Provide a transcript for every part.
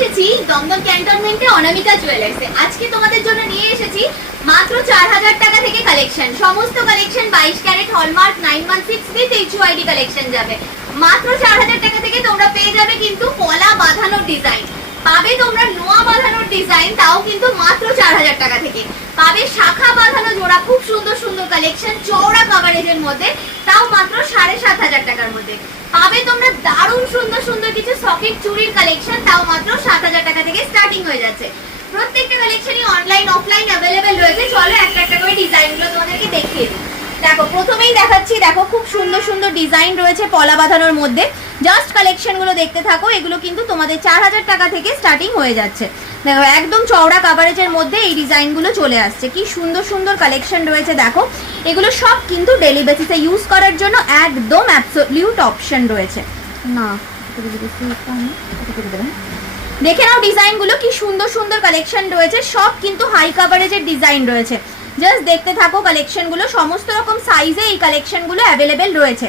এসেছি দমদম ক্যান্টনমেন্টে অনামিকা জুয়েলার্সে। আজকে তোমাদের জন্য নিয়ে এসেছি মাত্র 4000 টাকা থেকে কালেকশন। সমস্ত collection 22 carat hallmark 916 with HUID collection যাবে। মাত্র 4000 টাকা থেকে তোমরা পেয়ে যাবে কিন্তু পলা বাঁধানোর ডিজাইন, পাবে তোমরা নোয়া বাঁধানোর ডিজাইন, তাও কিন্তু মাত্র 4000 টাকা থেকে পাবে। শাখা বাঁধানো জোড়া, খুব সুন্দর সুন্দর কালেকশন চওড়া কভারেজের মধ্যে, তাও মাত্র 7500 টাকার মধ্যে পাবে তোমরা। দারুণ সুন্দর সুন্দর কিছু সকেট চুড়ির কালেকশন, তাও মাত্র 7000 টাকা থেকে স্টার্টিং হয়ে যাচ্ছে। প্রত্যেকটা কালেকশনই অনলাইন অফলাইন অ্যাভেলেবেল রয়েছে। চলো একটা একটা করে ডিজাইনগুলো তোমাদেরকে দেখিয়ে দিই। দেখো প্রথমেই দেখাচ্ছি, দেখো খুব সুন্দর সুন্দর ডিজাইন রয়েছে পলা বাঁধানোর মধ্যে। জাস্ট কালেকশনগুলো দেখতে থাকো, এগুলো কিন্তু তোমাদের 4000 টাকা থেকে স্টার্টিং হয়ে যাচ্ছে। দেখো একদম চওড়া কাভারেজের মধ্যে এই ডিজাইনগুলো চলে আসছে। কি সুন্দর সুন্দর কালেকশন রয়েছে দেখো। এগুলো সব কিন্তু ডেলি বেসিসে ইউজ করার জন্য একদম অ্যাবসলিউট অপশন রয়েছে। না দেখে নাও ডিজাইনগুলো, কি সুন্দর সুন্দর কালেকশন রয়েছে। সব কিন্তু হাই কাভারেজের ডিজাইন রয়েছে। জাস্ট দেখতে থাকো কালেকশনগুলো। সমস্ত রকম সাইজে এই কালেকশনগুলো অ্যাভেলেবেল রয়েছে।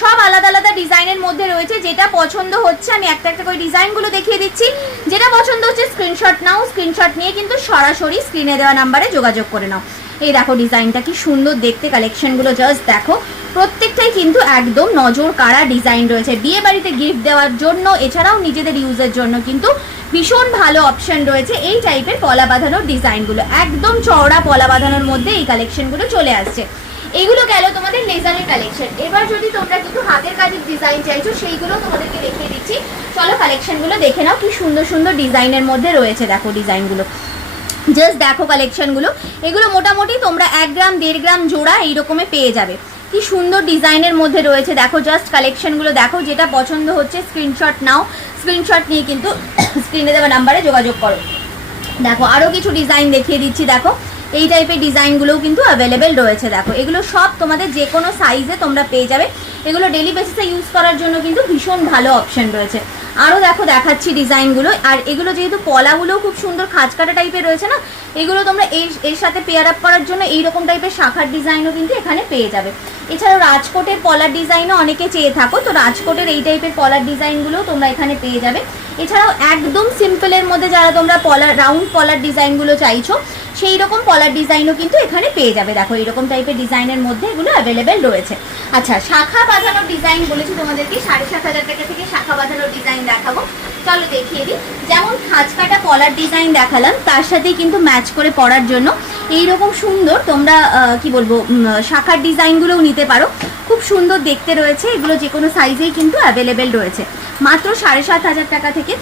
সব আলাদা আলাদা ডিজাইনের মধ্যে রয়েছে। যেটা পছন্দ হচ্ছে আমি একটা একটা করে ডিজাইনগুলো দেখিয়ে দিচ্ছি। যেটা পছন্দ হচ্ছে স্ক্রিনশট নাও, স্ক্রিনশট নিয়ে কিন্তু সরাসরি স্ক্রিনে দেওয়া নাম্বারে যোগাযোগ করে নাও। এই দেখো ডিজাইনটা কি সুন্দর দেখতে, কালেকশনগুলো জাস্ট দেখো। প্রত্যেকটাই কিন্তু একদম নজর কাড়া ডিজাইন রয়েছে। বিয়ে বাড়িতে গিফট দেওয়ার জন্য, এছাড়াও নিজেদের ইউজের জন্য কিন্তু ভীষণ ভালো অপশন রয়েছে এই টাইপের পলা বাঁধানোর ডিজাইনগুলো। একদম চওড়া পলা বাঁধানোর মধ্যে এই কালেকশনগুলো চলে আসছে। এইগুলো গেল তোমাদের লেজারের কালেকশন। এবার যদি তোমরা কিন্তু হাতের কাজের ডিজাইন চাইছো, সেইগুলো তোমাদেরকে দেখিয়ে দিচ্ছি। চলো কালেকশনগুলো দেখে নাও, কি সুন্দর সুন্দর ডিজাইনের মধ্যে রয়েছে। দেখো ডিজাইনগুলো জাস্ট দেখো কালেকশনগুলো। এগুলো মোটামুটি তোমরা 1 গ্রাম 1.5 গ্রাম জোড়া এইরকমে পেয়ে যাবে। কি সুন্দর ডিজাইনের মধ্যে রয়েছে দেখো। জাস্ট কালেকশনগুলো দেখো। যেটা পছন্দ হচ্ছে স্ক্রিনশট নাও, স্ক্রিনশট নিয়ে কিন্তু স্ক্রিনে দেওয়া নাম্বারে যোগাযোগ করো। দেখো আরও কিছু ডিজাইন দেখিয়ে দিচ্ছি। দেখো এই টাইপের ডিজাইনগুলোও কিন্তু অ্যাভেলেবেল রয়েছে। দেখো এগুলো সব তোমাদের যে কোনো সাইজে তোমরা পেয়ে যাবে। এগুলো ডেলি বেসিসে ইউজ করার জন্য কিন্তু ভীষণ ভালো অপশন রয়েছে। আরও দেখো দেখাচ্ছি ডিজাইনগুলো। আর এগুলো যেহেতু পলাগুলোও খুব সুন্দর খাঁজকাটা টাইপের রয়েছে না, এগুলো তোমরা এর সাথে পেয়ার আপ করার জন্য এইরকম টাইপের শাখার ডিজাইনও কিন্তু এখানে পেয়ে যাবে। এছাড়াও রাজকোটের পলার ডিজাইনও অনেকে চেয়ে থাকো, তো রাজকোটের এই টাইপের পলার ডিজাইনগুলোও তোমরা এখানে পেয়ে যাবে। এছাড়াও একদম সিম্পলের মধ্যে যারা তোমরা পলার রাউন্ড পলার ডিজাইনগুলো চাইছো, সেই রকম পলার ডিজাইনও কিন্তু এখানে পেয়ে যাবে। দেখো এইরকম টাইপের ডিজাইনের মধ্যে এগুলো অ্যাভেলেবেল রয়েছে। আচ্ছা শাখা বাঁধানোর ডিজাইন বলেছি তোমাদেরকে, 7500 টাকা থেকে শাখা বাঁধানোর ডিজাইন দেখাবো। চলো দেখিয়ে দিই। যেমন খাঁজকাটা পলার ডিজাইন দেখালাম, তার সাথেই কিন্তু ম্যাচ করে পরার জন্য এইরকম সুন্দর তোমরা কি বলবো শাখার ডিজাইনগুলোও নিতে পারো। খুব সুন্দর দেখতে রয়েছে। এগুলো যে কোনো সাইজেই কিন্তু অ্যাভেলেবেল রয়েছে। মাত্র 7500 টাকা থেকে